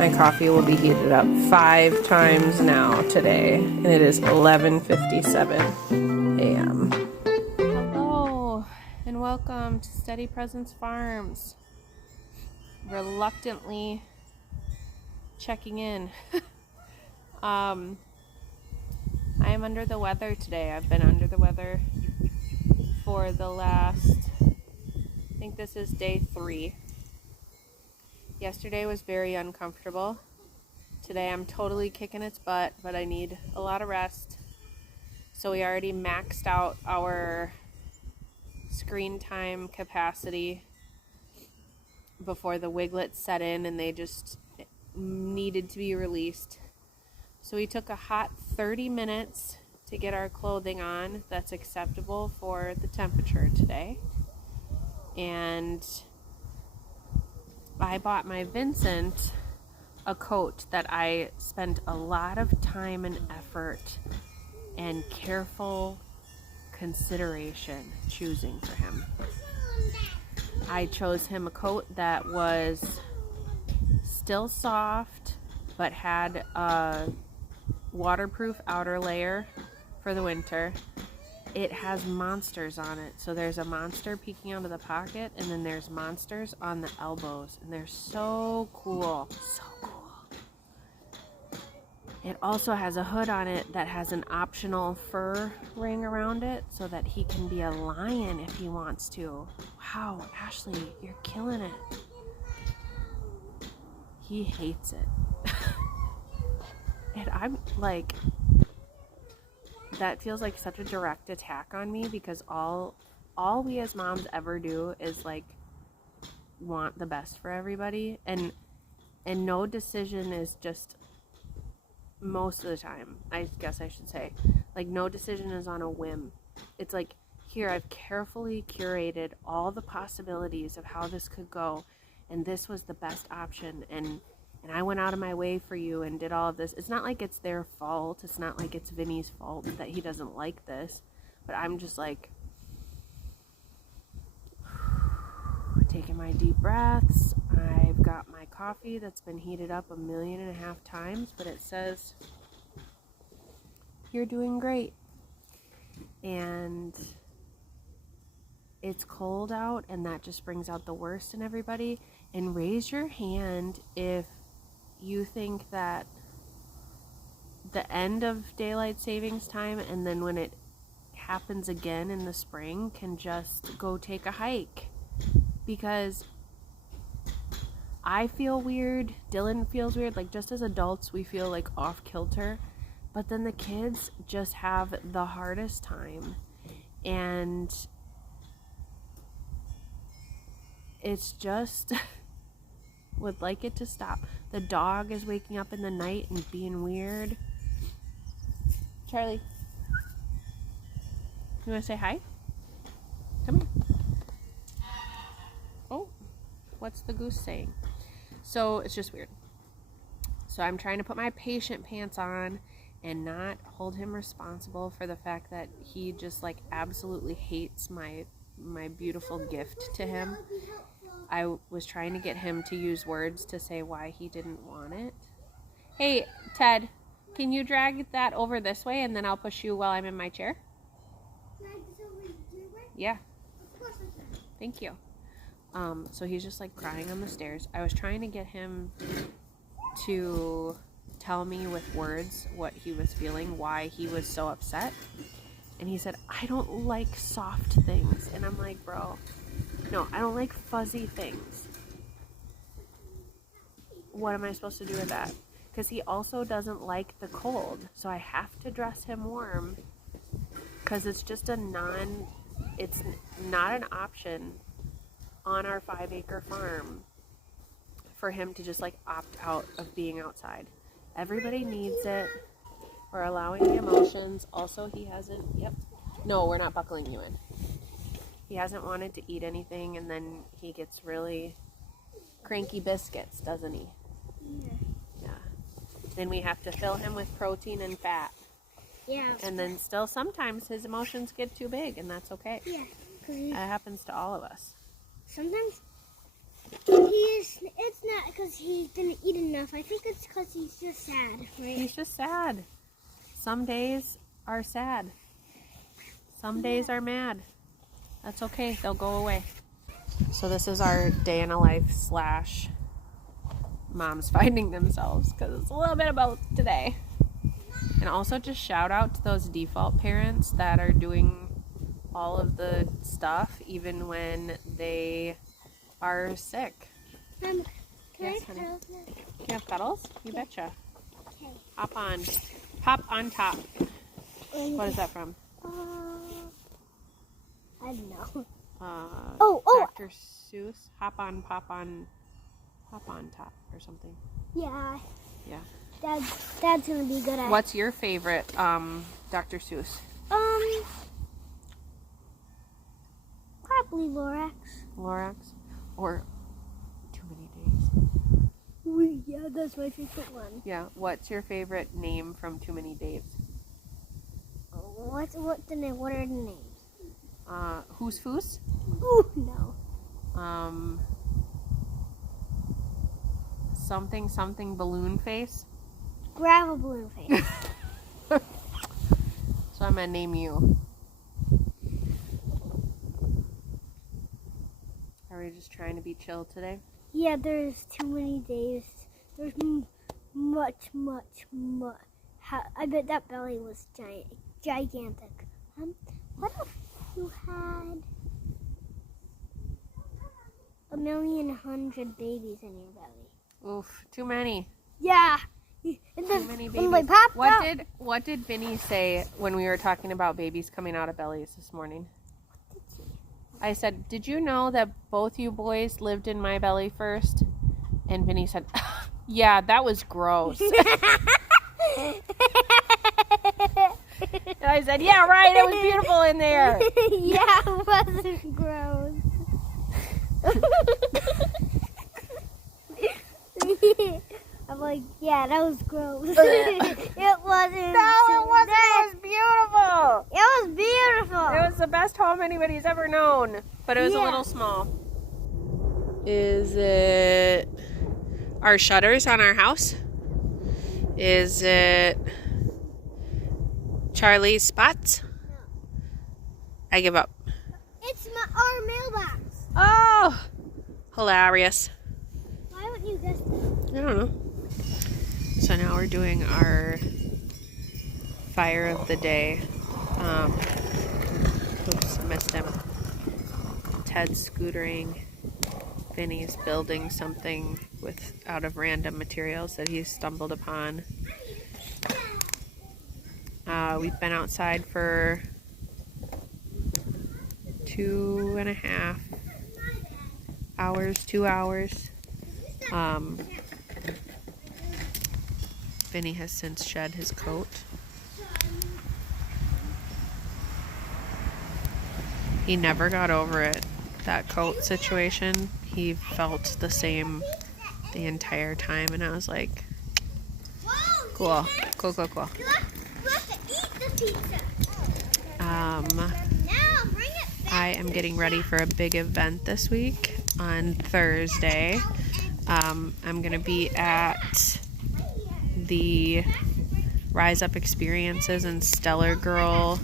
My coffee will be heated up 5 times now today, and it is 11:57 a.m. Hello, and welcome to Steady Presence Farms. Reluctantly checking in. I am under the weather today. I've been under the weather for the last, I think this is day 3. Yesterday was very uncomfortable. Today I'm totally kicking its butt, but I need a lot of rest. So we already maxed out our screen time capacity before the wiglets set in and they just needed to be released. So we took a hot 30 minutes to get our clothing on that's acceptable for the temperature today. And I bought my Vincent a coat that I spent a lot of time and effort and careful consideration choosing for him. I chose him a coat that was still soft but had a waterproof outer layer for the winter. It has monsters on it. So there's a monster peeking out of the pocket, and then there's monsters on the elbows. And they're so cool. So cool. It also has a hood on it that has an optional fur ring around it so that he can be a lion if he wants to. Wow, Ashley, you're killing it. He hates it. And I'm like... that feels like such a direct attack on me because all we as moms ever do is like want the best for everybody, and no decision is just, most of the time, I guess I should say, like no decision is on a whim. It's like, here, I've carefully curated all the possibilities of how this could go, and this was the best option, and I went out of my way for you and did all of this. It's not like it's their fault. It's not like it's Vinny's fault that he doesn't like this. But I'm just like, taking my deep breaths. I've got my coffee that's been heated up 1.5 million times, but it says, you're doing great. And it's cold out, and that just brings out the worst in everybody. And raise your hand if you think that the end of daylight savings time and then when it happens again in the spring can just go take a hike, because I feel weird, Dylan feels weird, like just as adults we feel like off kilter, but then the kids just have the hardest time, and it's just would like it to stop. The dog is waking up in the night and being weird. Charlie, you want to say hi? Come here. Oh, what's the goose saying? So it's just weird. So I'm trying to put my patient pants on and not hold him responsible for the fact that he just like absolutely hates my beautiful gift to him. I was trying to get him to use words to say why he didn't want it. Hey, Ted, can you drag that over this way and then I'll push you while I'm in my chair? Drag this over your way? Yeah. Of course I can. Thank you. So he's just like crying on the stairs. I was trying to get him to tell me with words what he was feeling, why he was so upset. And he said, I don't like soft things. And I'm like, bro, no, I don't like fuzzy things. What am I supposed to do with that? Because he also doesn't like the cold. So I have to dress him warm. Because it's just it's not an option on our 5-acre farm for him to just like opt out of being outside. Everybody needs it. We're allowing the emotions. Also, he hasn't, no, we're not buckling you in. He hasn't wanted to eat anything, and then he gets really cranky biscuits, doesn't he? Yeah. Then we have to fill him with protein and fat. Yeah. And then still sometimes his emotions get too big, and that's okay. Yeah. That happens to all of us. Sometimes It's not because he didn't eat enough. I think it's because he's just sad, right? He's just sad. Some days are sad. Some days are mad. That's okay. They'll go away. So this is our day in a life / moms finding themselves, because it's a little bit of both today. And also just shout out to those default parents that are doing all of the stuff even when they are sick. Can Yes, I honey. cuddle now? Can you have cuddles? You betcha. Okay. Hop on top. What is that from? I don't know. Oh, Dr. Seuss. Hop on top or something. Yeah. Yeah. Dad's gonna be good at it. What's your favorite Dr. Seuss? Probably Lorax. Lorax? Or Too Many Days? Yeah, that's my favorite one. Yeah. What's your favorite name from Too Many Days? What are the names? Who's Foos? Ooh, no. Something balloon face. Gravel balloon face. So I'm gonna name you. Are we just trying to be chill today? Yeah, there's too many days. There's much. I bet that belly was gigantic. What if you had 1,100,000 babies in your belly? Oof, too many. Yeah. Too many babies. When they popped out. What did Vinny say when we were talking about babies coming out of bellies this morning? I said, did you know that both you boys lived in my belly first? And Vinny said, yeah, that was gross. And I said, yeah, right, it was beautiful in there. Yeah, it wasn't gross. I'm like, yeah, that was gross. It wasn't. No, it wasn't. It was beautiful. It was beautiful. It was the best home anybody's ever known, but it was a little small. Is it our shutters on our house? Is it Charlie's spots? No. I give up. It's our mailbox. Oh, hilarious. Why wouldn't you guess that? I don't know. So now we're doing our fire of the day. Oops, I missed him. Ted's scootering. Vinny's building something out of random materials that he stumbled upon. We've been outside for 2.5 hours, 2 hours. Vinny has since shed his coat. He never got over it, that coat situation. He felt the same the entire time, and I was like, cool. You have to eat the pizza. Now bring it back. I am getting ready for a big event this week on Thursday. I'm going to be at the Rise Up Experiences and Stellar Girl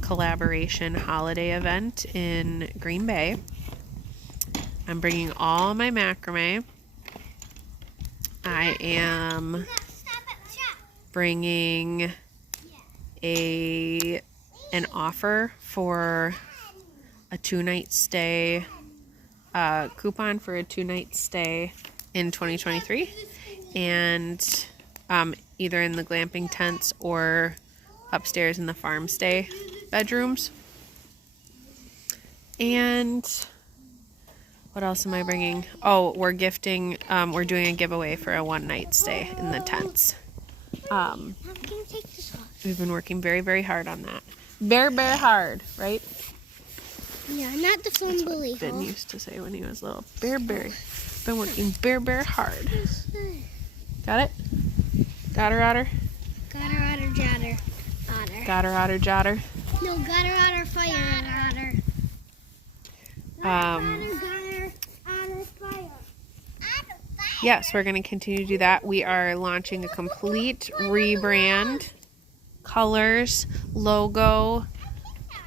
collaboration holiday event in Green Bay. I'm bringing all my macrame. I am bringing an offer for a 2-night stay, coupon for a 2-night stay in 2023, and either in the glamping tents or upstairs in the farmstay bedrooms. And what else am I bringing? Oh, we're doing a giveaway for a 1-night stay in the tents. We've been working very, very hard on that. Bear hard, right? Yeah, not the phone bully. Ben used to say when he was little. Bear. Been working bear hard. Got it? Got her, otter? Got her, otter, jotter. Otter. Got her, otter, jotter? No, got her, otter, fire, otter. Otter, fire. yes, we're going to continue to do that. We are launching a complete rebrand, colors, logo,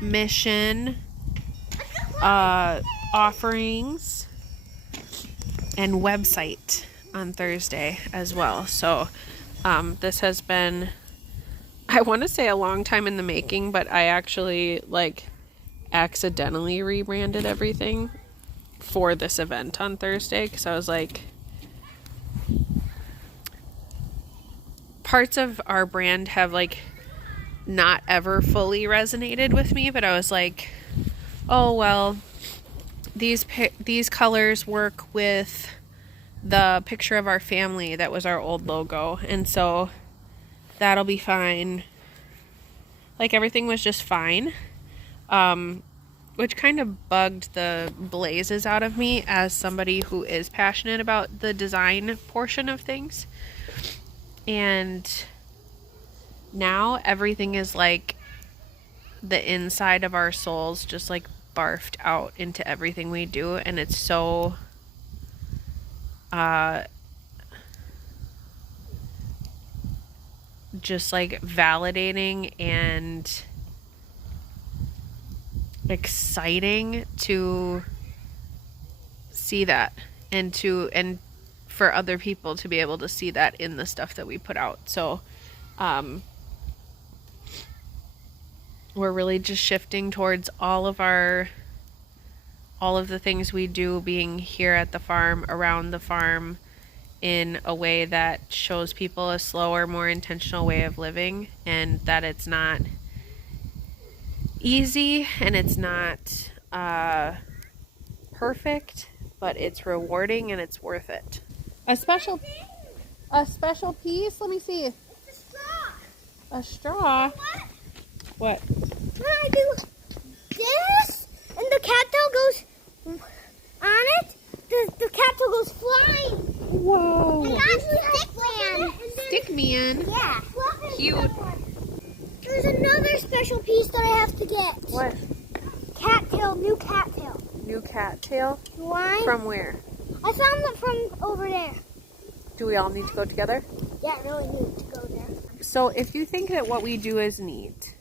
mission, offerings, and website on Thursday as well. So this has been, I want to say, a long time in the making, but I actually like accidentally rebranded everything for this event on Thursday, because I was like, parts of our brand have like not ever fully resonated with me, but I was like, oh well, these colors work with the picture of our family that was our old logo, and so that'll be fine. Like, everything was just fine, which kind of bugged the blazes out of me as somebody who is passionate about the design portion of things. And now everything is like the inside of our souls just like barfed out into everything we do, and it's so just like validating and exciting to see that, and for other people to be able to see that in the stuff that we put out. So we're really just shifting towards all of the things we do being here at the farm, around the farm, in a way that shows people a slower, more intentional way of living, and that it's not easy and it's not perfect, but it's rewarding and it's worth it. A special piece? Let me see. It's a straw. A straw? What? When I do this and the cattail goes on it, the cattail goes flying. Whoa. And that's the stick man. Stick man? Yeah. Cute. There's another special piece that I have to get. What? Cattail, new cattail. New cattail? Why? From where? I found them from over there. Do we all need to go together? Yeah, I really need to go there. So if you think that what we do is neat,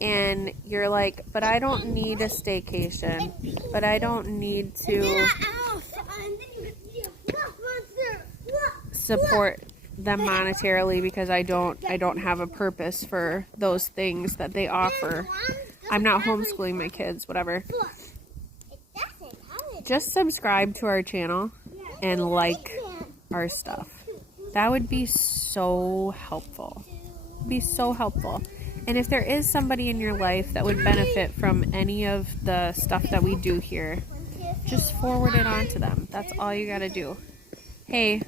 and you're like, but I don't need a staycation, but I don't need to support them monetarily because I don't have a purpose for those things that they offer. I'm not homeschooling my kids, whatever. Just subscribe to our channel and like our stuff. That would be so helpful. Be so helpful. And if there is somebody in your life that would benefit from any of the stuff that we do here, just forward it on to them. That's all you gotta do. Hey,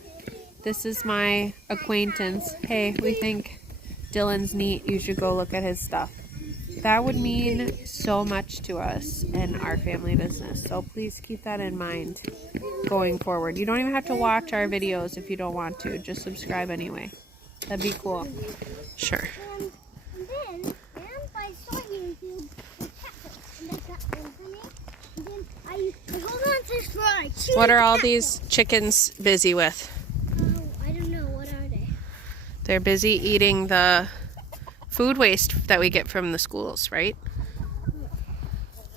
this is my acquaintance. Hey, we think Dylan's neat. You should go look at his stuff. That would mean so much to us and our family business. So please keep that in mind going forward. You don't even have to watch our videos if you don't want to. Just subscribe anyway. That'd be cool. Sure. What are all these chickens busy with? Oh, I don't know. What are they? They're busy eating the food waste that we get from the schools, right?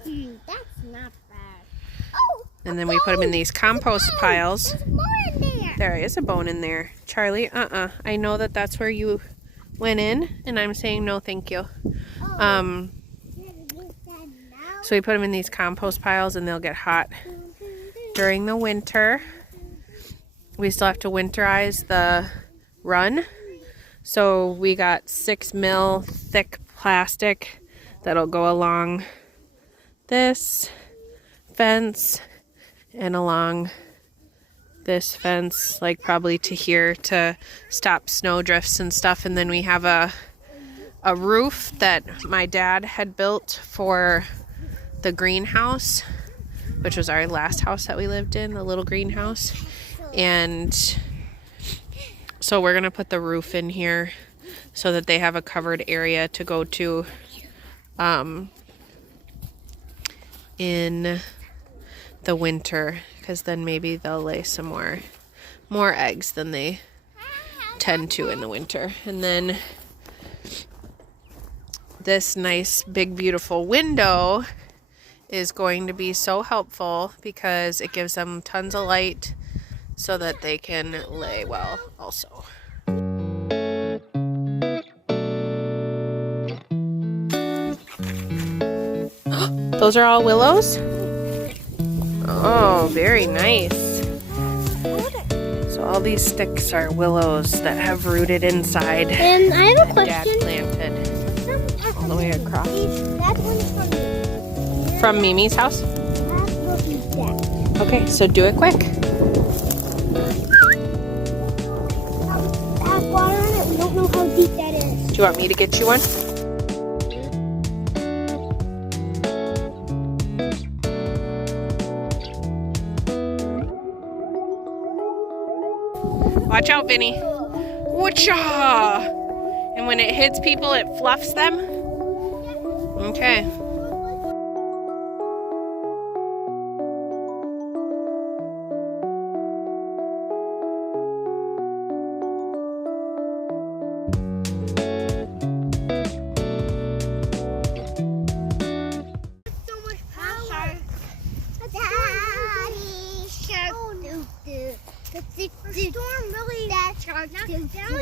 That's not bad. Oh! And then we put them in these compost piles. There's more in there. There is a bone in there. Charlie, I know that that's where you went in, and I'm saying no thank you. So we put them in these compost piles, and they'll get hot during the winter. We still have to winterize the run. So we got 6 mil thick plastic that'll go along this fence and along this fence, like probably to here, to stop snow drifts and stuff. And then we have a roof that my dad had built for the greenhouse, which was our last house that we lived in, the little greenhouse. And so we're gonna put the roof in here so that they have a covered area to go to in the winter, because then maybe they'll lay some more more eggs than they tend to in the winter. And then this nice big beautiful window is going to be so helpful because it gives them tons of light so that they can lay well also. Those are all willows? Oh, very nice. So all these sticks are willows that have rooted inside. And I have a question. Dad planted all the way across. That one's from me. From Mimi's house? That's Loki's dad. Okay, so do it quick. Have water in it. We don't know how deep that is. Do you want me to get you one? Watch out, Vinny. Whatcha! And when it hits people, it fluffs them? Okay. So much power. Daddy shark. Oh no. The storm really knocks down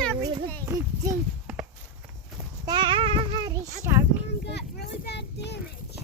everything. Daddy shark. That one got really bad damage.